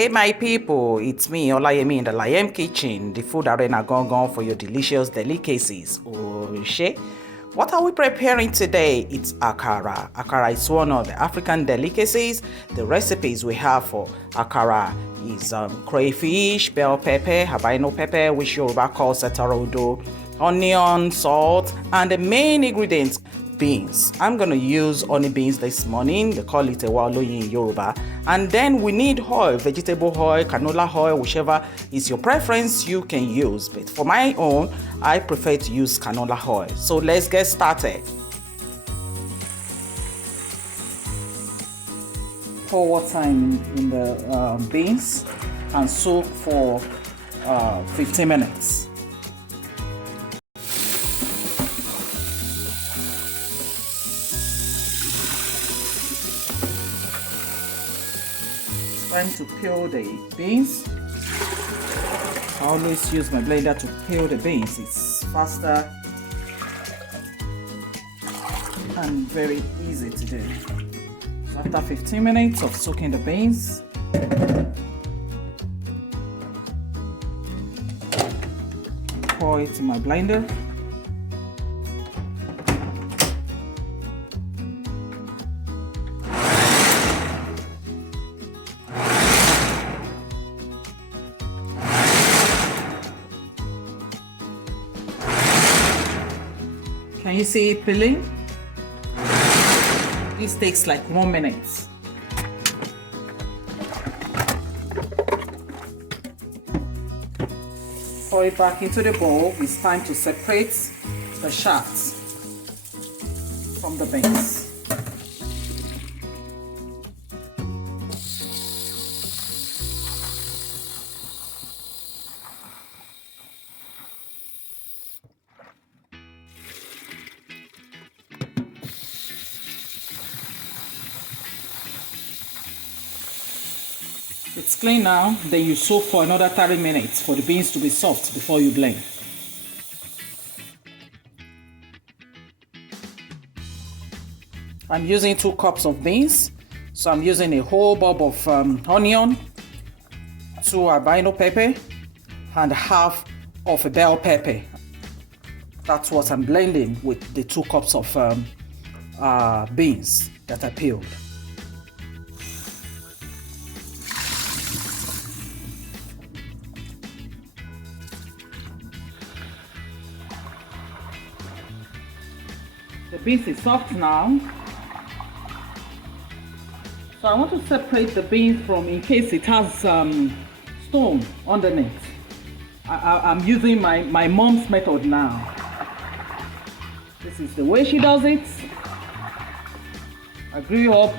Hey my people, it's me Olayemi in the Liam kitchen, the food arena gone for your delicious delicacies. Oh shit. What are we preparing today? It's Akara. Akara is one of the African delicacies. The recipes we have for Akara is crayfish, bell pepper, habanero pepper, which Yoruba calls setarodo, onion, salt, and the main ingredients, beans. I'm going to use honey beans this morning. They call it ewaloyin in Yoruba. And then we need oil, vegetable oil, canola oil, whichever is your preference, you can use. But for my own, I prefer to use canola oil. So let's get started. Pour water in the beans and soak for 15 minutes. Time to peel the beans. I always use my blender to peel the beans. It's faster and very easy to do. So after 15 minutes of soaking the beans, pour it in my blender. Can you see it peeling? This takes like 1 minute. Pour it back into the bowl. It's time to separate the shafts from the beans. It's clean now, then you soak for another 30 minutes for the beans to be soft before you blend. I'm using 2 cups of beans, so I'm using a whole bulb of onion, 2 habanero pepper, and half of a bell pepper. That's what I'm blending with the 2 cups of beans that I peeled. The beans is soft now, so I want to separate the beans from, in case it has stone underneath. I'm using my mom's method now. This is the way she does it. I grew up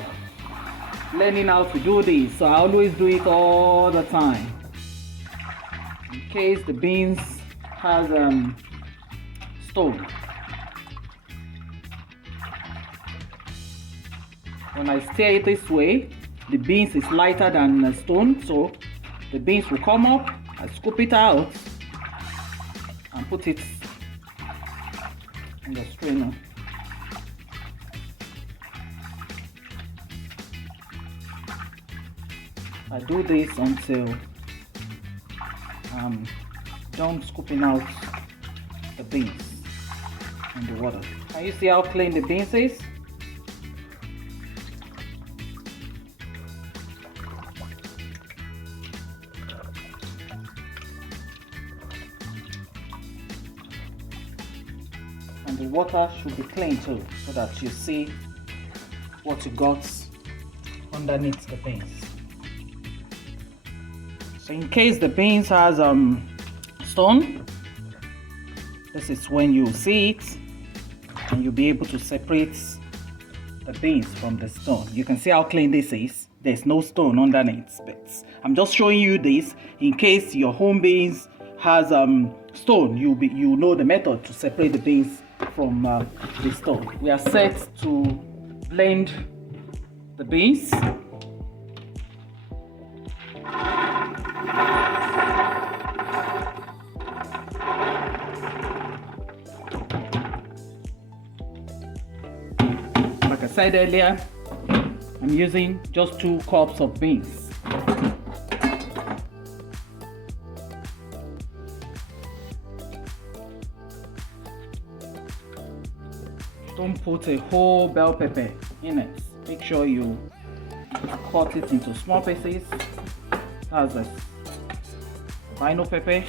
learning how to do this, so I always do it all the time. In case the beans has stone. When I stir it this way, the beans is lighter than the stone, so the beans will come up. I scoop it out and put it in the strainer. I do this until I'm done scooping out the beans in the water. Can you see how clean the beans is? And the water should be clean too, so that you see what you got underneath the beans. So in case the beans has stone, this is when you see it and you'll be able to separate the beans from the stone. You can see how clean this is. There's no stone underneath, but I'm just showing you this in case your home beans has stone. You know the method to separate the beans from the stone. We are set to blend the beans. Like I said earlier, I'm using just 2 cups of beans. Don't put a whole bell pepper in it. Make sure you cut it into small pieces. That's a habanero pepper.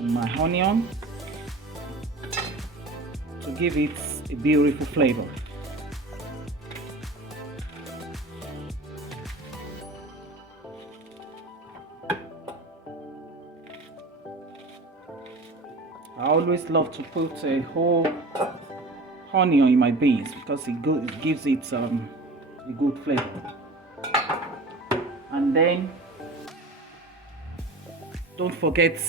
My onion to give it a beautiful flavor. I always love to put a whole onion in my beans because it gives it a good flavor. And then don't forget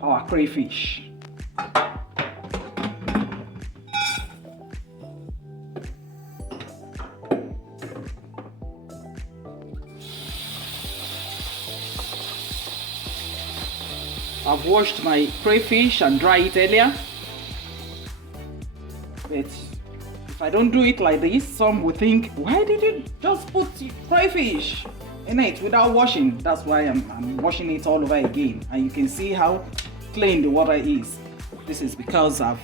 our crayfish. I've washed my crayfish and dry it earlier, but if I don't do it like this, some will think, why did you just put crayfish in it without washing? That's why I'm washing it all over again, and you can see how clean the water is. This is because I've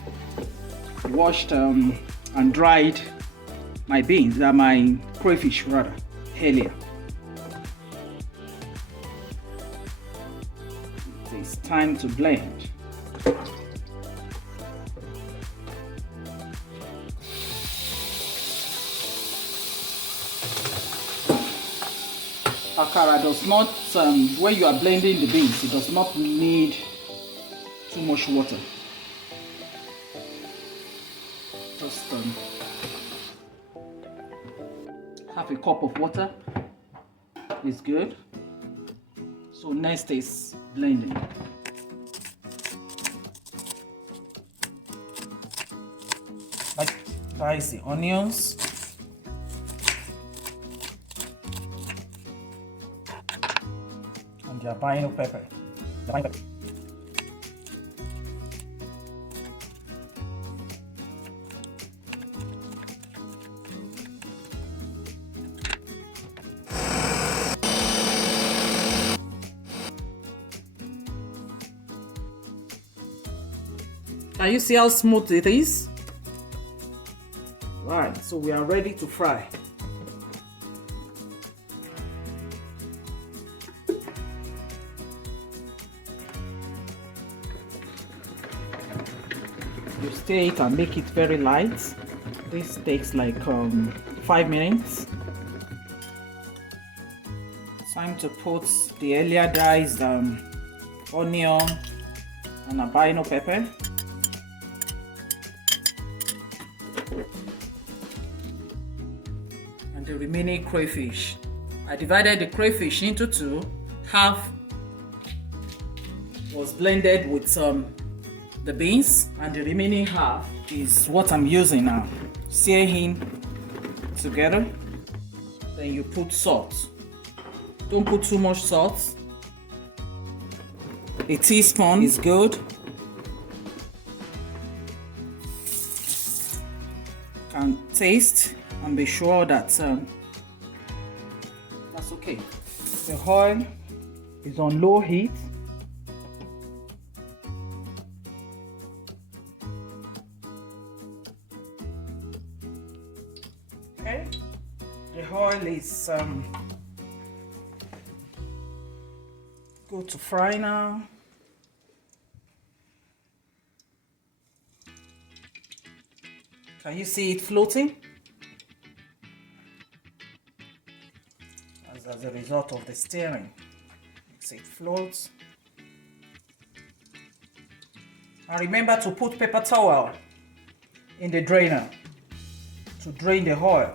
washed and dried my beans, my crayfish rather, earlier. It's time to blend. Akara does not, when you are blending the beans, it does not need too much water. Just half a cup of water is good. So next is blending. Dice the onions. And the habanero pepper. Can you see how smooth it is? Right, so we are ready to fry. You stir it and make it very light. This takes like 5 minutes. Time to put the earlier diced onion and habanero pepper. And the remaining crayfish. I divided the crayfish into two. Half was blended with the beans, and the remaining half is what I'm using now. Stirring together. Then you put salt. Don't put too much salt. A teaspoon is good. And taste and be sure that that's okay. The oil is on low heat. Okay, the oil is good to fry now. Can you see it floating? As a result of the stirring. It floats. And remember to put paper towel in the drainer to drain the oil.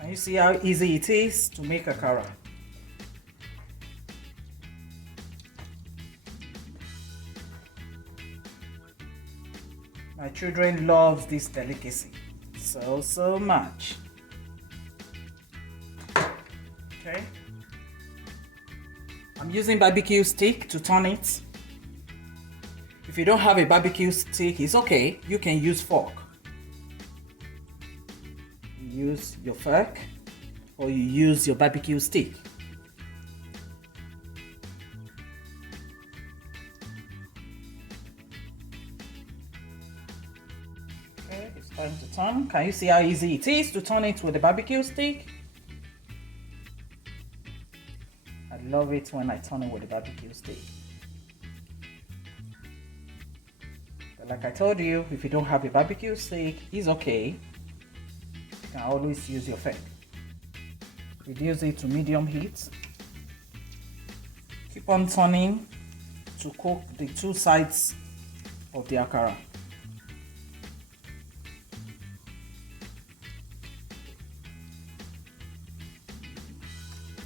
Can you see how easy it is to make akara? My children love this delicacy so much. Okay, I'm using barbecue stick to turn it. If you don't have a barbecue stick, it's okay, you can use fork. Use your fork or you use your barbecue stick. Okay, it's time to turn. Can you see how easy it is to turn it with the barbecue stick? I love it when I turn it with the barbecue stick. But like I told you, if you don't have a barbecue stick, it's okay. You can always use your fork. Reduce it to medium heat. Keep on turning to cook the two sides of the akara.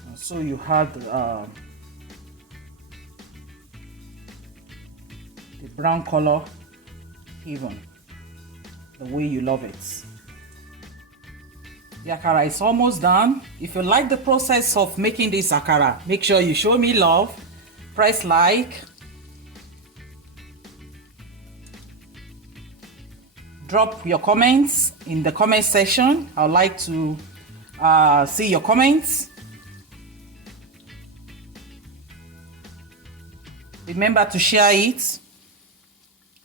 And so you have the brown color even the way you love it. The akara is almost done. If you like the process of making this akara, make sure you show me love. Press like. Drop your comments in the comment section. I would like to see your comments. Remember to share it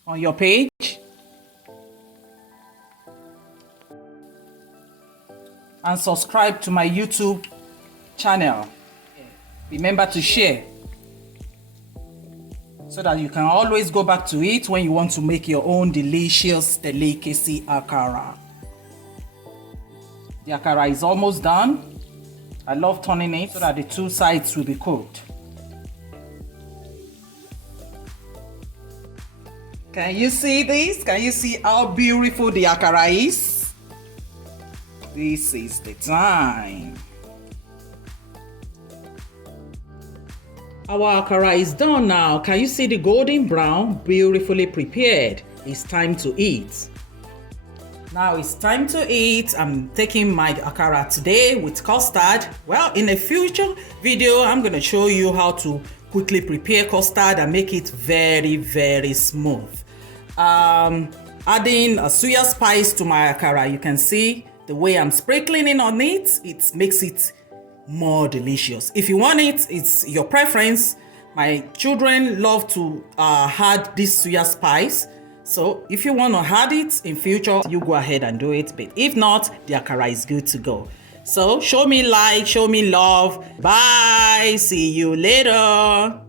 on your page. And subscribe to my YouTube channel. Remember to share so that you can always go back to it when you want to make your own delicious delicacy akara. The akara is almost done. I love turning it so that the two sides will be cooked. Can you see this? Can you see how beautiful the akara is? This is the time. Our akara is done now. Can you see the golden brown? Beautifully prepared. It's time to eat. Now it's time to eat. I'm taking my akara today with custard. Well, in a future video, I'm going to show you how to quickly prepare custard and make it very, very smooth. Adding a suya spice to my akara. You can see the way I'm sprinkling it on it, it makes it more delicious. If you want it, it's your preference. My children love to add this suya spice. So if you want to add it in future, you go ahead and do it. But if not, the akara is good to go. So show me like, show me love. Bye. See you later.